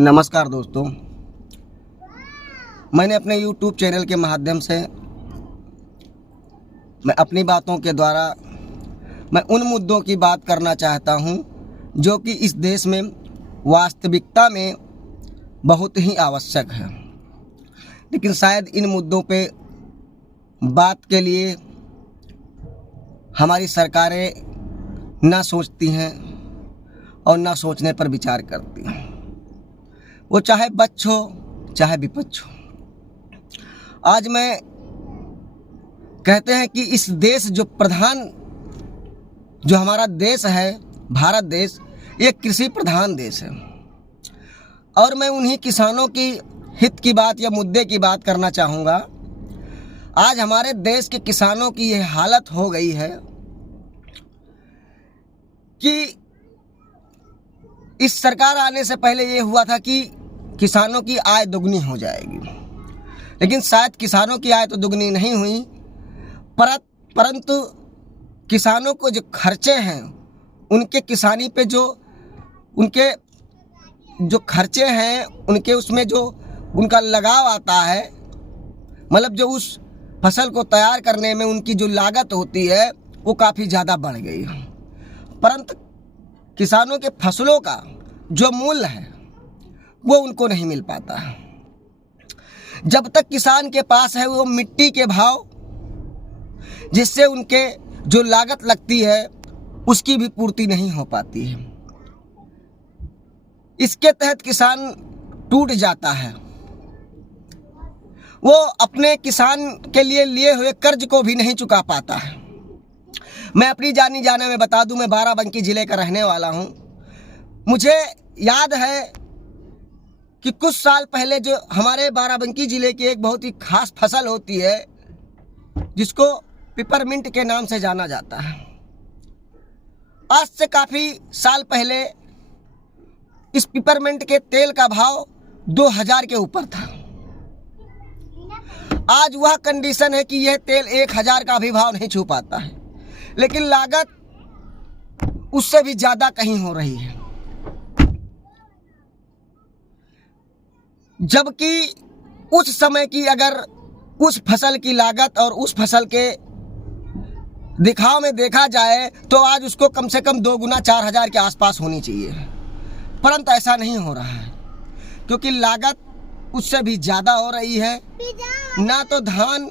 नमस्कार दोस्तों, मैंने अपने YouTube चैनल के माध्यम से मैं अपनी बातों के द्वारा मैं उन मुद्दों की बात करना चाहता हूं जो कि इस देश में वास्तविकता में बहुत ही आवश्यक है। लेकिन शायद इन मुद्दों पे बात के लिए हमारी सरकारें ना सोचती हैं और ना सोचने पर विचार करती हैं, वो चाहे पक्ष हो चाहे विपक्ष हो। आज मैं कहते हैं कि इस देश जो हमारा देश है, भारत देश, ये कृषि प्रधान देश है। और मैं उन्हीं किसानों की हित की बात या मुद्दे की बात करना चाहूँगा। आज हमारे देश के किसानों की यह हालत हो गई है कि इस सरकार आने से पहले ये हुआ था कि किसानों की आय दुगनी हो जाएगी, लेकिन शायद किसानों की आय तो दुगनी नहीं हुई, परंतु किसानों को जो खर्चे हैं, उनके किसानी पे उनके जो खर्चे हैं, उनके उसमें जो उनका लगाव आता है, मतलब जो उस फसल को तैयार करने में उनकी जो लागत होती है वो काफ़ी ज़्यादा बढ़ गई है। परंतु किसानों के फसलों का जो मूल्य है वो उनको नहीं मिल पाता है। जब तक किसान के पास है वो मिट्टी के भाव, जिससे उनके जो लागत लगती है उसकी भी पूर्ति नहीं हो पाती है। इसके तहत किसान टूट जाता है। वो अपने किसान के लिए हुए कर्ज को भी नहीं चुका पाता है। मैं अपनी जानी जाने में बता दूं, मैं बाराबंकी ज़िले का रहने वाला हूं। मुझे याद है कि कुछ साल पहले जो हमारे बाराबंकी ज़िले की एक बहुत ही खास फसल होती है जिसको पिपरमिंट के नाम से जाना जाता है। आज से काफ़ी साल पहले इस पिपरमिंट के तेल का भाव 2000 के ऊपर था। आज वह कंडीशन है कि यह तेल 1000 का भी भाव नहीं छू पाता है, लेकिन लागत उससे भी ज़्यादा कहीं हो रही है। जबकि उस समय की अगर उस फसल की लागत और उस फसल के दिखाव में देखा जाए तो आज उसको कम से कम 2 गुना 4000 के आसपास होनी चाहिए, परंतु ऐसा नहीं हो रहा है क्योंकि लागत उससे भी ज़्यादा हो रही है। ना तो धान,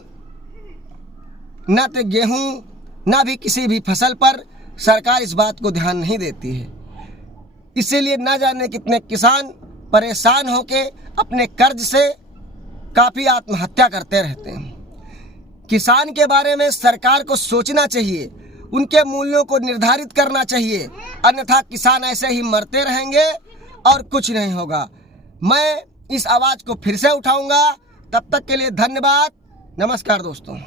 ना तो गेहूँ, ना भी किसी भी फसल पर सरकार इस बात को ध्यान नहीं देती है। इसीलिए ना जाने कितने किसान परेशान होके अपने कर्ज से काफ़ी आत्महत्या करते रहते हैं। किसान के बारे में सरकार को सोचना चाहिए, उनके मूल्यों को निर्धारित करना चाहिए, अन्यथा किसान ऐसे ही मरते रहेंगे और कुछ नहीं होगा। मैं इस आवाज़ को फिर से उठाऊंगा। तब तक के लिए धन्यवाद। नमस्कार दोस्तों।